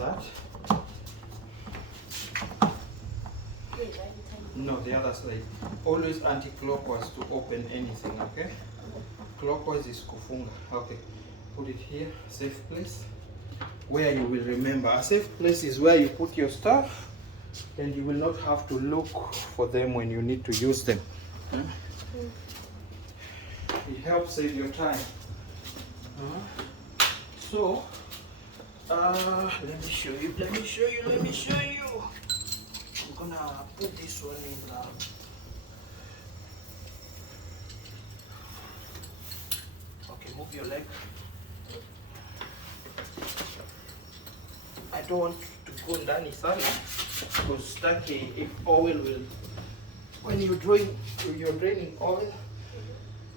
that. No, the other side. Always anti-clockwise to open anything, okay? Clockwise is kufunga. Okay. Put it here, safe place, where you will remember. A safe place is where you put your stuff and you will not have to look for them when you need to use them. It helps save your time. So, let me show you. I'm gonna put this one in the... Okay, move your leg. I don't want to go ndani sana because staki if oil will, when you're draining oil,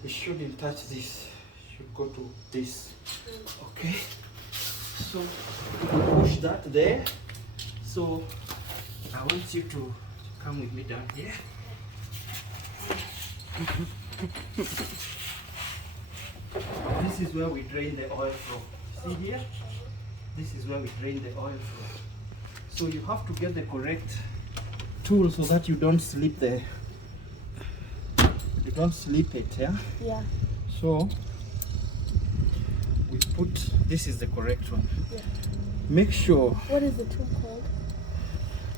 it shouldn't touch this. It should go to this. Okay. So push that there. So I want you to come with me down here. This is where we drain the oil from. See here? This is where we drain the oil from. So you have to get the correct tool so that you don't slip it, yeah? Yeah. So we put, this is the correct one. Yeah. Make sure. What is the tool called?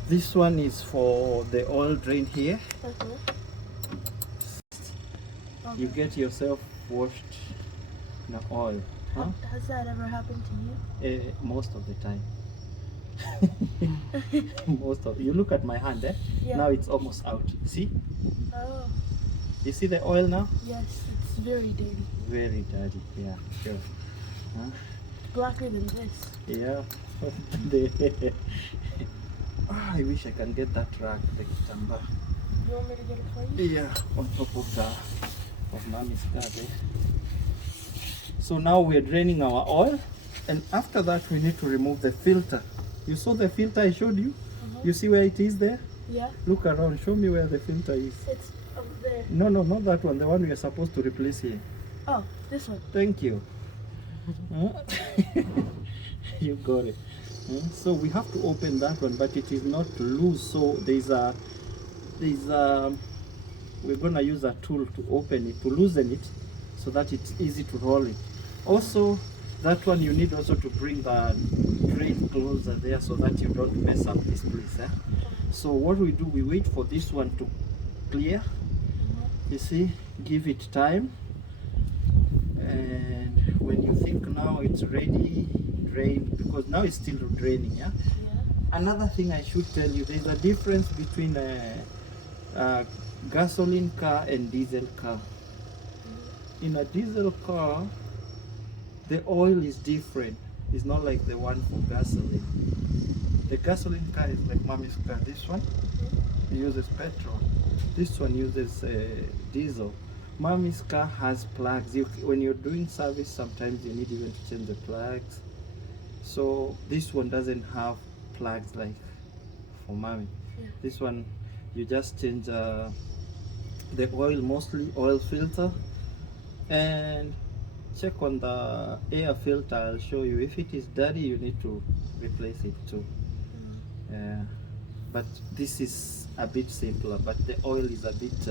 This one is for the oil drain here. Okay. You get yourself washed in oil. Huh? Has that ever happened to you? Most of the time. You look at my hand, eh? Yeah. Now it's almost out. See? Oh. You see the oil now? Yes, it's very dirty. Very dirty, yeah, sure. Huh? Blacker than this. Yeah. I wish I can get that rag, the kitamba. You want me to get it for you? Yeah, on top of mommy's car there. So now we're draining our oil, and after that we need to remove the filter. You saw the filter I showed you? You see where it is there? Yeah. Look around, show me where the filter is. It's up there. No, not that one, the one we are supposed to replace here. Oh, this one. Thank you. You got it. So we have to open that one, but it is not loose. So we're gonna use a tool to open it, to loosen it, so that it's easy to roll it. Also, that one you need also to bring the drain closer there so that you don't mess up this place. Eh? So what we do, we wait for this one to clear. You see, give it time, and when you think now it's ready, drain, because now it's still draining. Yeah. Another thing I should tell you, there's a difference between a gasoline car and diesel car. In a diesel car, the oil is different. It's not like the one for gasoline. The gasoline car is like mommy's car. This one uses petrol. This one uses diesel. Mommy's car has plugs. When you're doing service, sometimes you need even to change the plugs. So this one doesn't have plugs like for mommy. This one, you just change the oil, mostly oil filter, and check on the air filter. I'll show you. If it is dirty, you need to replace it too. But this is a bit simpler, but the oil is a bit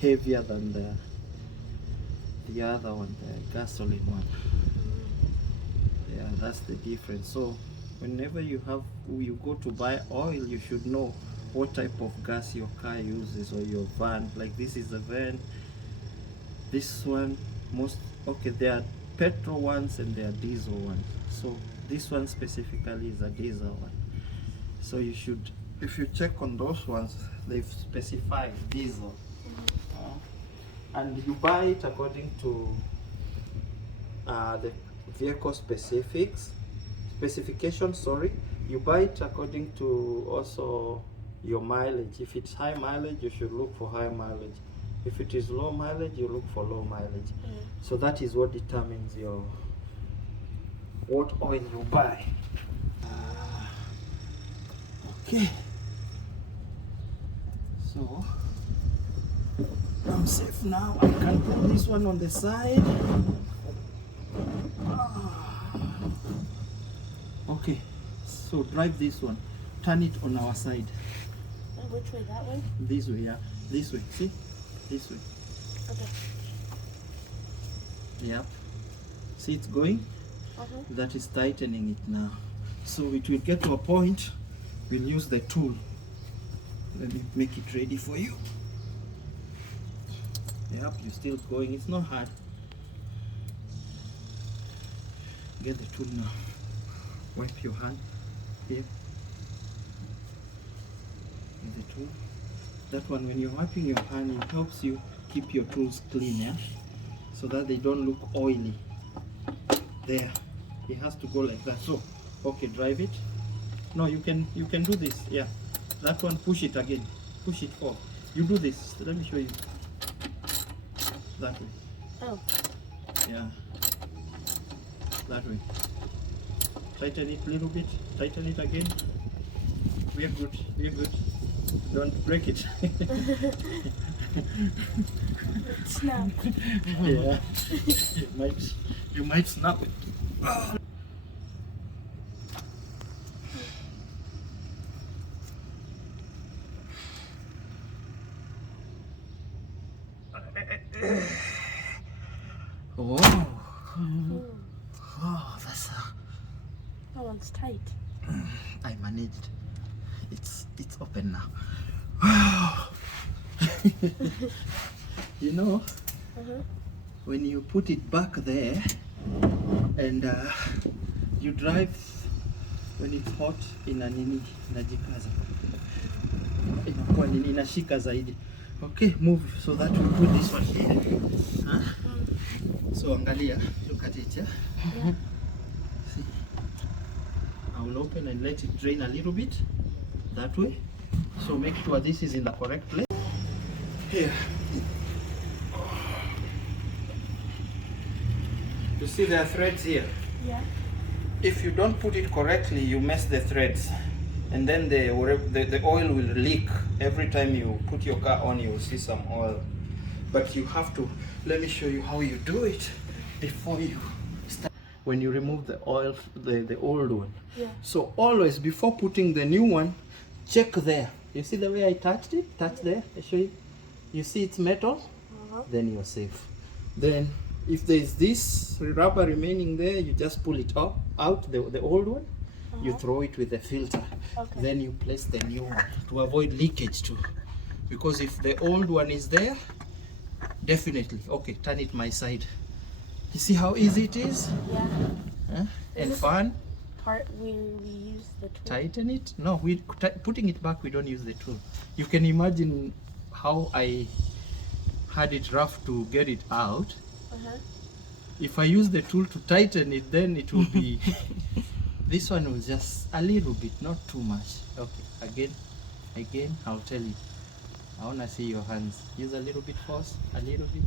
heavier than the other one, the gasoline one. Yeah, that's the difference. So whenever you go to buy oil, you should know what type of gas your car uses, or your van. Like this is a van. This one, there are petrol ones and there are diesel ones. So this one specifically is a diesel one. So you should, if you check on those ones, they've specified diesel. And you buy it according to the vehicle specification. You buy it according to also your mileage. If it's high mileage, you should look for high mileage. If it is low mileage, you look for low mileage. So that is what determines what oil you buy. Okay. So I'm safe now. I can put this one on the side. Okay. So drive this one. Turn it on our side. Which way? That way? This way, yeah. This way. See? This way. Okay. Yep. See it's going? That is tightening it now. So it will get to a point, we'll use the tool. Let me make it ready for you. Yep, you're still going. It's not hard. Get the tool now. Wipe your hand here. Get the tool. That one, when you're wiping your hand, it helps you keep your tools clean, yeah? So that they don't look oily. There. It has to go like that. So, okay, drive it. No, you can do this. Yeah. That one, push it again. Push it forward. You do this. Let me show you. That way. Oh. Yeah. That way. Tighten it a little bit. Tighten it again. We're good. We're good. Don't break it. Snap. Yeah. You might snap it. Oh. Whoa. Oh, that's That one's tight. I managed. It's open now. You know, when you put it back there and you drive when it's hot, inajikaza, inakuwa inashika zaidi. Okay, move so that we put this one here. Huh? So angalia, look at it, yeah? See, I will open and let it drain a little bit that way. So make sure this is in the correct place. Here. You see there are threads here? Yeah. If you don't put it correctly, you mess the threads. And then the oil will leak. Every time you put your car on, you will see some oil. But you have to, let me show you how you do it before you start. When you remove the oil, the old one. Yeah. So always, before putting the new one, check there. You see the way I touched it? Touch there, I show you. You see it's metal? Then you're safe. Then if there's this rubber remaining there, you just pull it out, the old one. You throw it with the filter. Okay. Then you place the new one to avoid leakage too. Because if the old one is there, definitely. Okay, turn it my side. You see how easy it is? Yeah. Huh? And fun. Part where we use the tool. Tighten it. No, putting it back, we don't use the tool. You can imagine how I had it rough to get it out. If I use the tool to tighten it, then it will be this one will just a little bit, not too much. Okay, again, I'll tell you. I wanna see your hands. Use a little bit force, a little bit.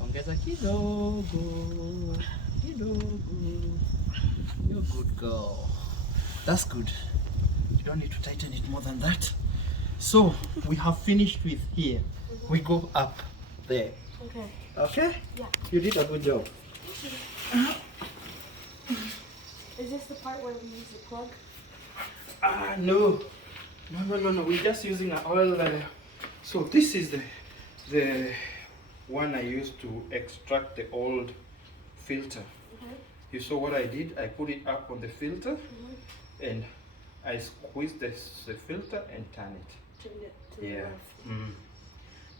Ongeza kidogo, kidogo. You're a good girl. That's good. You don't need to tighten it more than that. So we have finished with here. We go up there. Okay. Okay? Yeah. You did a good job. Is this the part where we use the plug? No. No. We're just using an oil. So this is the one I used to extract the old filter. You saw what I did? I put it up on the filter and I squeezed the filter and turn it. Turn it to the left.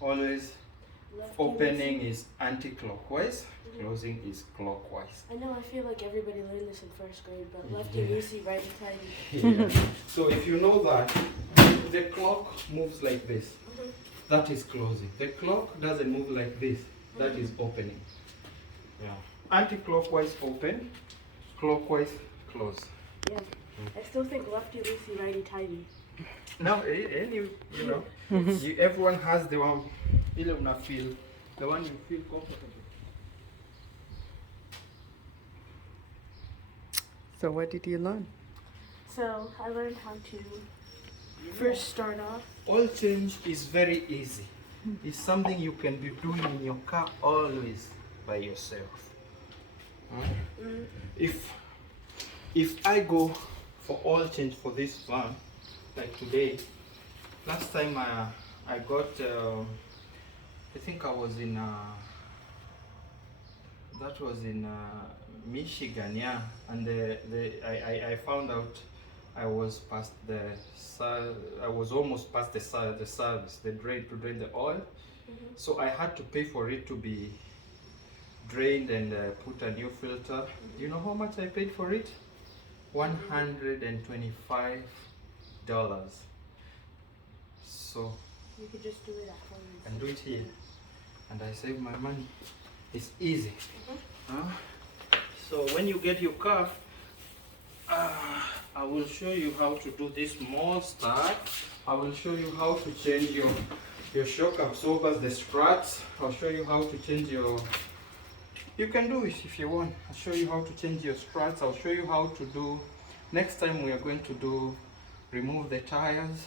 Always Left opening is anti-clockwise, closing is clockwise. I know, I feel like everybody learned this in first grade, but lefty loosey, righty tighty. Yeah. So if you know that, the clock moves like this. That is closing. The clock doesn't move like this. That is opening. Yeah. Anti-clockwise open, clockwise close. Yeah. I still think lefty loosey, righty tighty. No, and you know, everyone has the one, the one you feel comfortable. So what did you learn? So I learned how to first start off. Oil change is very easy. It's something you can be doing in your car always by yourself. If I go for oil change for this van, like today. Last time I got, I think I was in, that was in Michigan, yeah, and I found out I was past I was almost past the service, the drain to drain the oil. So I had to pay for it to be drained and put a new filter. Do you know how much I paid for it? $125. So You could just do it at home. and do it here, and I save my money. It's easy. So when you get your car, I will show you how to do this small start. I will show you how to change your shock absorbers, the struts. I'll show you how to change your, you can do it if you want. I'll show you how to change your struts. I'll show you how to do, next time we are going to do, remove the tires,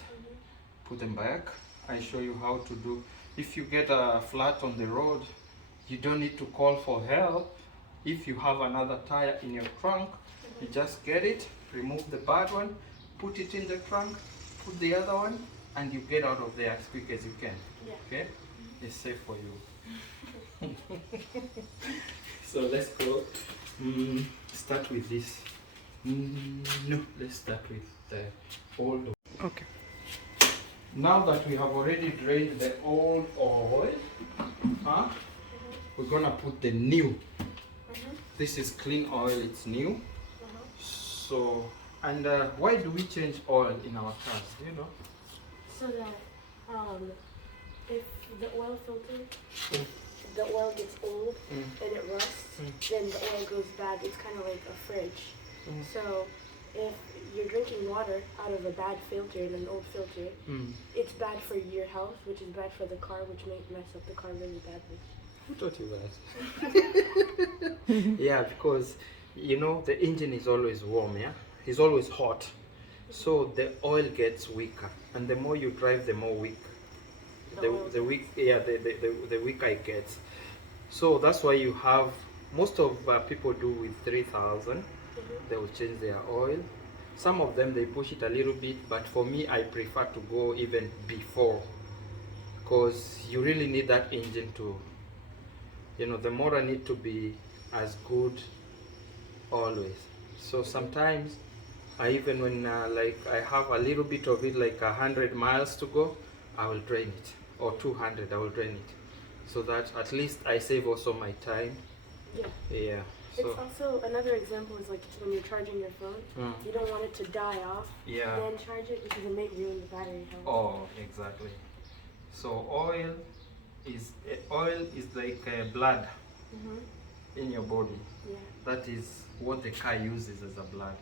put them back. I show you how to do, if you get a flat on the road, you don't need to call for help. If you have another tire in your trunk, you just get it, remove the bad one, put it in the trunk, put the other one, and you get out of there as quick as you can. Yeah. Okay? It's safe for you. So let's go. Start with this. No, let's start with the old. Okay. Now that we have already drained the old oil, we're gonna put the new. This is clean oil, it's new. So, and why do we change oil in our cars? Do you know? So that if the oil filter, if the oil gets old and it rusts, then the oil goes bad. It's kind of like a fridge. So if you're drinking water out of a bad filter and an old filter, it's bad for your health, which is bad for the car, which may mess up the car really badly. Who taught you that? Yeah, because you know the engine is always warm, yeah? It's always hot. So the oil gets weaker, and the more you drive, the more weak. The weaker it gets. So that's why you have, most of people do with 3000, they will change their oil. Some of them they push it a little bit, but for me I prefer to go even before, because you really need that engine to, you know, the motor need to be as good always. So sometimes I even when like I have a little bit of it, like 100 miles to go, I will drain it, or 200 I will drain it, so that at least I save also my time. Yeah. So it's also, another example is like when you're charging your phone, you don't want it to die off, then charge it, because it may ruin the battery health. Oh, exactly. So oil is like blood in your body. Yeah. That is what the car uses as a blood,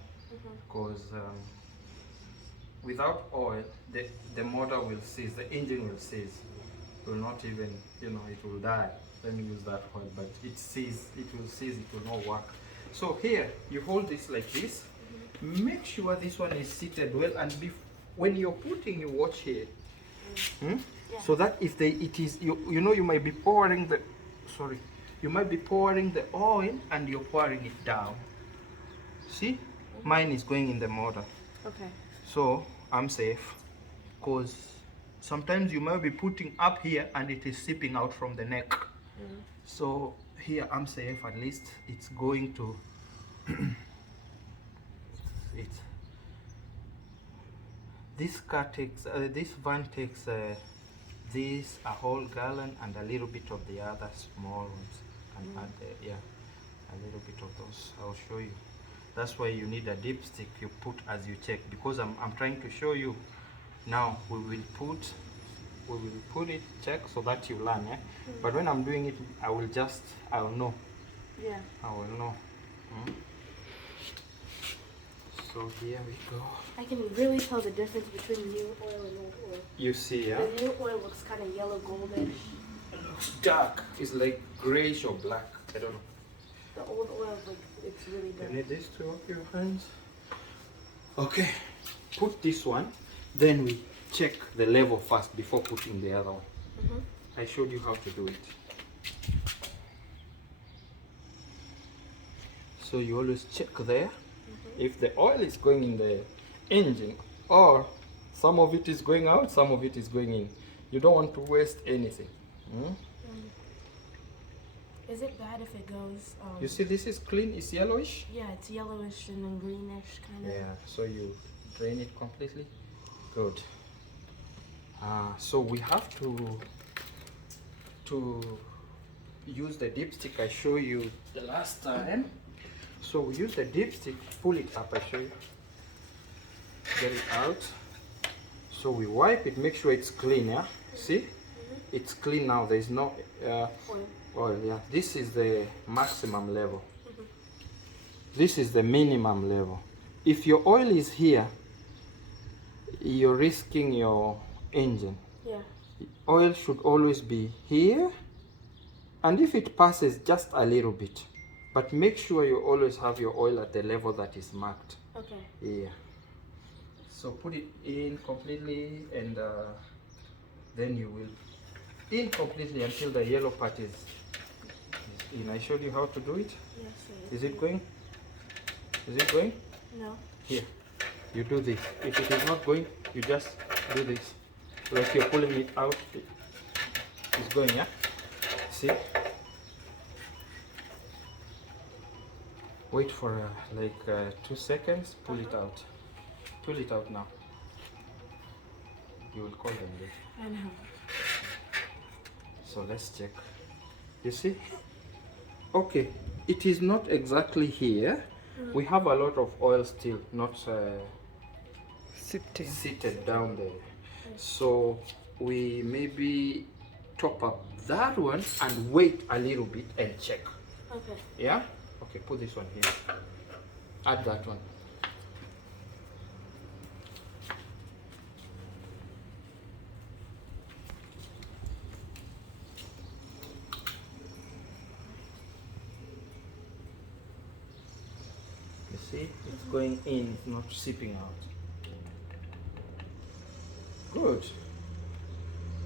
because without oil, the motor will cease, the engine will cease. It will not even, you know, it will die. Let me use that word, but it will cease, it will not work. So here, you hold this like this. Make sure this one is seated well, and when you're putting your watch here, so that if it is, you know, you might be pouring the, you might be pouring the oil and you're pouring it down. See, mine is going in the motor. Okay. So I'm safe, because sometimes you might be putting up here and it is seeping out from the neck. So here I'm safe, at least it's going to this car takes this van takes this a whole gallon and a little bit of the other small ones, and add a little bit of those. I'll show you. That's why you need a dipstick you put as you check, because I'm trying to show you. Now we will put it, check, so that you learn, but when I'm doing it, I'll know. Yeah. I will know. So here we go. I can really tell the difference between new oil and old oil. You see, yeah? The new oil looks kind of yellow goldish. It looks dark. It's like grayish or black. I don't know. The old oil, like, it's really dark. You need this to work your hands. Okay. Put this one. Then we check the level first before putting the other one. I showed you how to do it. So you always check there. If the oil is going in the engine, or some of it is going out, some of it is going in, you don't want to waste anything. Is it bad if it goes? You see, this is clean. It's yellowish. Yeah, it's yellowish and then greenish kind of. Yeah. So you drain it completely. Good. So we have to use the dipstick I showed you the last time. So we use the dipstick, pull it up, I show you. Get it out. So we wipe it, make sure it's clean, yeah? See? It's clean now, there is no oil, yeah. This is the maximum level. This is the minimum level. If your oil is here, you're risking your engine. Yeah. Oil should always be here, and if it passes, just a little bit. But make sure you always have your oil at the level that is marked. Okay. Yeah. So put it in completely, and then you will in completely until the yellow part is in. I showed you how to do it. Yes, sir. Is it going? Is it going? No. Here. You do this. If it is not going, you just do this. Like you're pulling it out. It's going, yeah? See? Wait for like 2 seconds. Pull it out. Pull it out now. You will call them later. I know. So let's check. You see? Okay. It is not exactly here. We have a lot of oil still not seated down there. So we maybe top up that one and wait a little bit and check. Okay. Yeah? Okay, put this one here. Add that one. You see? It's going in, it's not seeping out. Good.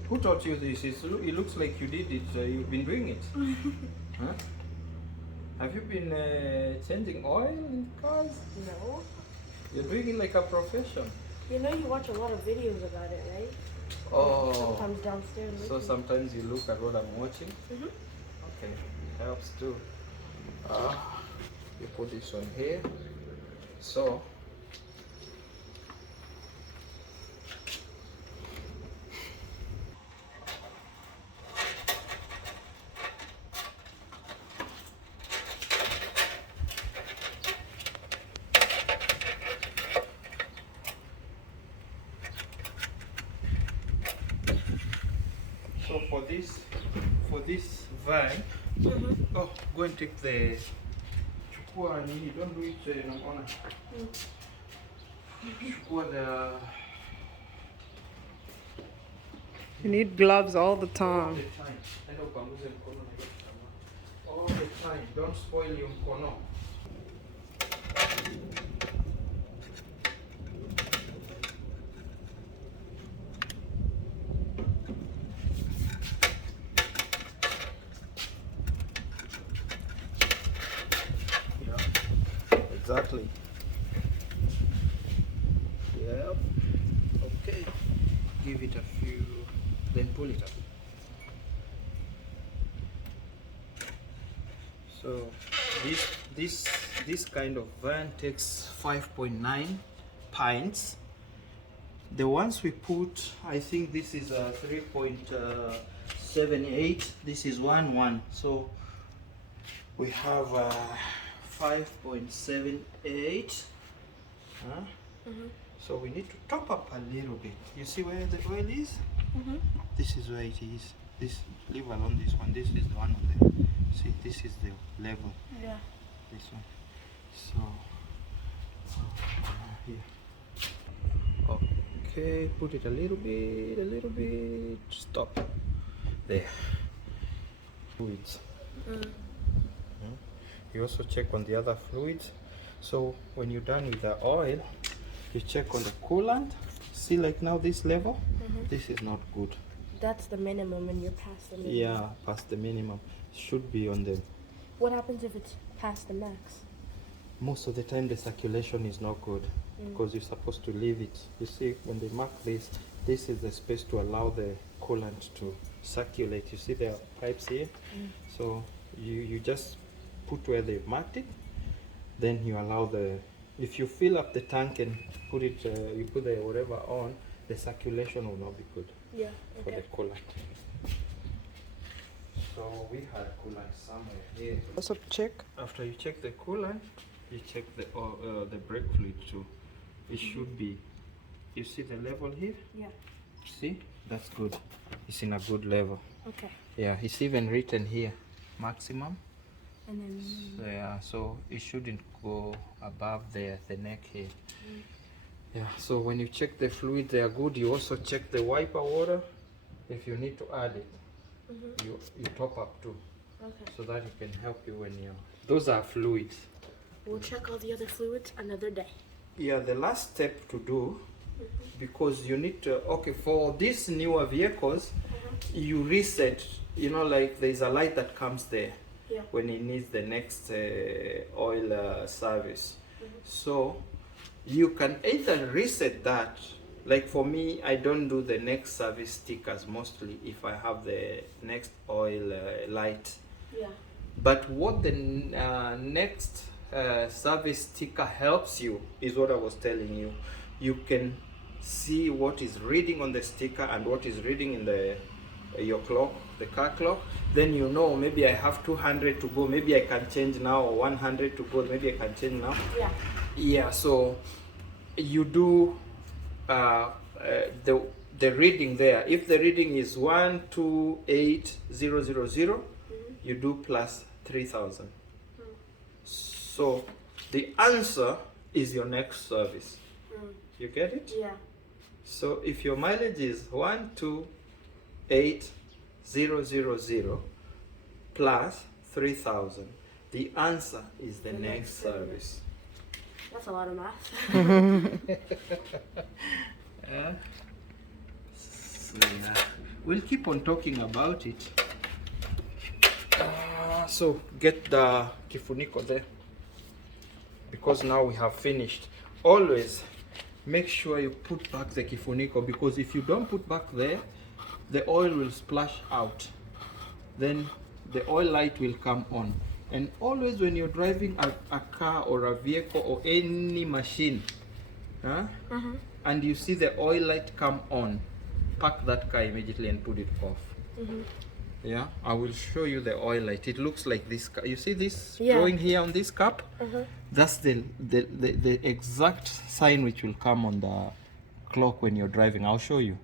Who taught you this? It looks like you did it. You've been doing it. Huh? Have you been changing oil in cars? No. You're doing it like a profession. You know you watch a lot of videos about it, right? Oh. Sometimes downstairs. So sometimes you look at what I'm watching. Okay, helps too. You put this one here. So for this van, oh, go and take the chukua nini, don't do it naona. Chukua the You need gloves all the time. All the time, don't spoil your mkono. Exactly. Yep. Okay. Give it a few, then pull it up. So this kind of van takes 5.9 pints. The ones we put, I think this is a 3.78. This is 1.1. So we have 5.78. So we need to top up a little bit. You see where the oil is? This is where it is. This, leave alone this one. This is the one on there. See, this is the level. Yeah. This one. So here. Okay, put it a little bit. Stop. There. Fluids. You also check on the other fluids. So when you're done with the oil, you check on the coolant. See, like now this level, this is not good. That's the minimum and you're past the minimum. Yeah, past the minimum. Should be on the... What happens if it's past the max? most of the time the circulation is not good because you're supposed to leave it. You see, when they mark this, this is the space to allow the coolant to circulate. You see there are pipes here, so you just put where they marked it, then you allow the, if you fill up the tank and put it, you put the whatever on, the circulation will not be good for the coolant. So we had coolant somewhere here. Also check. After you check the coolant, you check the brake fluid too. It should be, you see the level here? Yeah. See? That's good. It's in a good level. Okay. Yeah, it's even written here, maximum. And then. So, yeah, so it shouldn't go above the neck here. Yeah, so when you check the fluid, they are good. You also check the wiper water. If you need to add it, you top up too. Okay. So that it can help you when you, those are fluids. We'll check all the other fluids another day. Yeah, the last step to do, because you need to, okay, for these newer vehicles, you reset, you know, like there's a light that comes there when it needs the next oil service. So you can either reset that, like for me, I don't do the next service stickers mostly if I have the next oil light. Yeah. But what the next service sticker helps you is what I was telling you. You can see what is reading on the sticker and what is reading in the your clock, the car clock. Then you know, maybe I have 200 to go, maybe I can change now, or 100 to go, maybe I can change now. Yeah. Yeah, so you do the reading there. If the reading is 128000, you do plus 3000. So the answer is your next service. You get it? Yeah. So if your mileage is 128000 plus 3000, the answer is the next service. That's a lot of math. So, we'll keep on talking about it. So get the kifuniko there, because now we have finished. Always make sure you put back the kifuniko, because if you don't put back there, the oil will splash out. Then the oil light will come on. And always when you're driving a car or a vehicle or any machine, and you see the oil light come on, park that car immediately and put it off. Yeah, I will show you the oil light. It looks like this. You see this drawing here on this cup? That's the exact sign which will come on the clock when you're driving. I'll show you.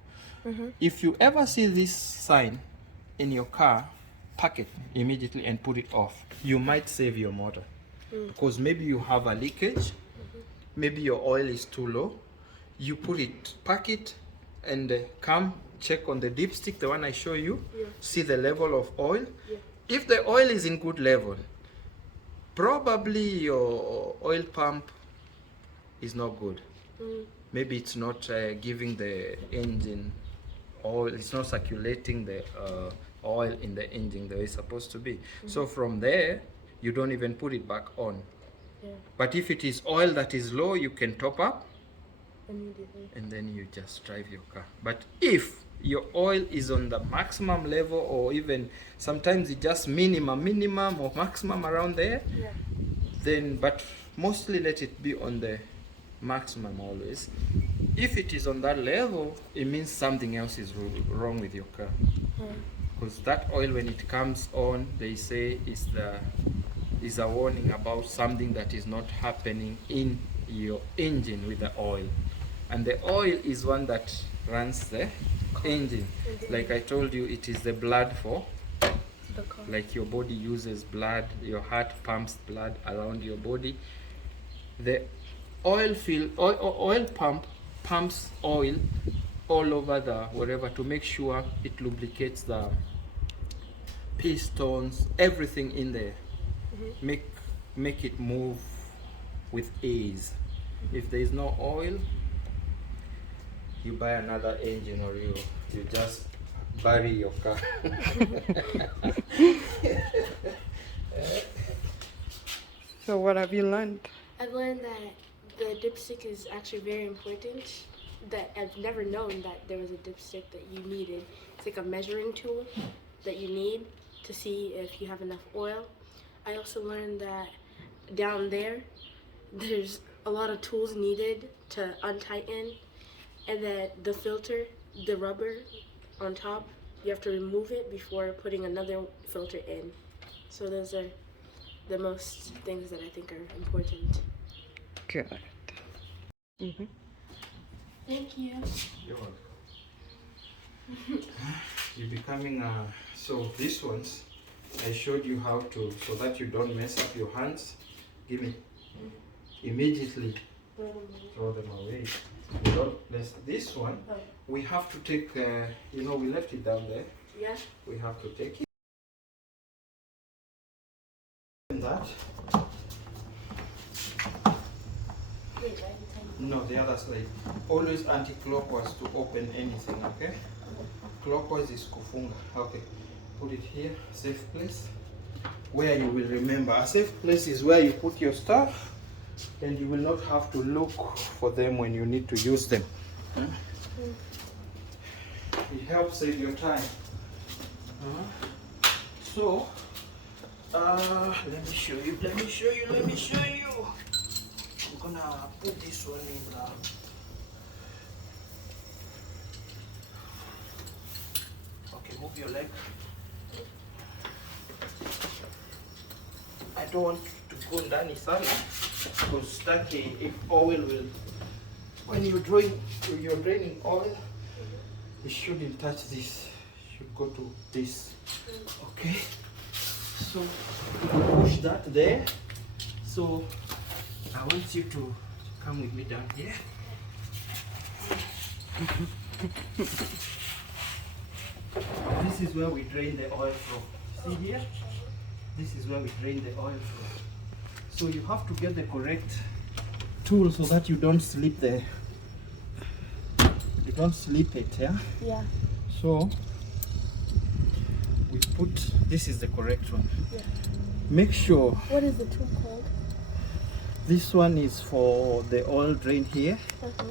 If you ever see this sign in your car, park it immediately and put it off. You might save your motor, because maybe you have a leakage, maybe your oil is too low. You put it, park it, and come check on the dipstick, the one I show you, see the level of oil. If the oil is in good level, probably your oil pump is not good. Maybe it's not giving the engine oil, it's not circulating the oil in the engine the way it's supposed to be. So from there, you don't even put it back on. But if it is oil that is low, you can top up Immediately. and then you just drive your car. But if your oil is on the maximum level, or even sometimes it's just minimum or maximum around there, then, but mostly let it be on the maximum always. If it is on that level, it means something else is wrong with your car. Because that oil, when it comes on, they say is a warning about something that is not happening in your engine with the oil. And the oil is one that runs the engine. Like I told you, it is the blood for The car. like your body uses blood, your heart pumps blood around your body. The oil pump pumps oil all over the wherever to make sure it lubricates the pistons, everything in there. Make it move with ease. If there is no oil, you buy another engine, or you just bury your car. So what have you learned? I've learned that the dipstick is actually very important. That I've never known that there was a dipstick that you needed. It's like a measuring tool that you need to see if you have enough oil. I also learned that down there's a lot of tools needed to untighten, and that the filter, the rubber on top, you have to remove it before putting another filter in. So those are the most things that I think are important. Good. Mm-hmm. Thank you. You're welcome. You're becoming so these ones I showed you how to, so that you don't mess up your hands. Give me. Immediately throw them away. You don't mess. This one we have to take, you know, we left it down there. Yeah. We have to take it. And that. Wait, right? No, the other side. Always anti-clockwise to open anything, okay? Clockwise is kufunga. Okay. Put it here, safe place. Where you will remember. A safe place is where you put your stuff and you will not have to look for them when you need to use them. It helps save your time. So, let me show you. I'm gonna put this one in. Okay, move your leg. I don't want to go ndani sana because that if oil will, when you're draining oil, it shouldn't touch this. It should go to this. Okay. So push that there. So I want you to come with me down here. This is where we drain the oil from. See here? This is where we drain the oil from. So you have to get the correct tool so that you don't slip it, yeah? Yeah. So we put, this is the correct one. Yeah. Make sure What is the tool called? this one is for the oil drain here. Uh-huh.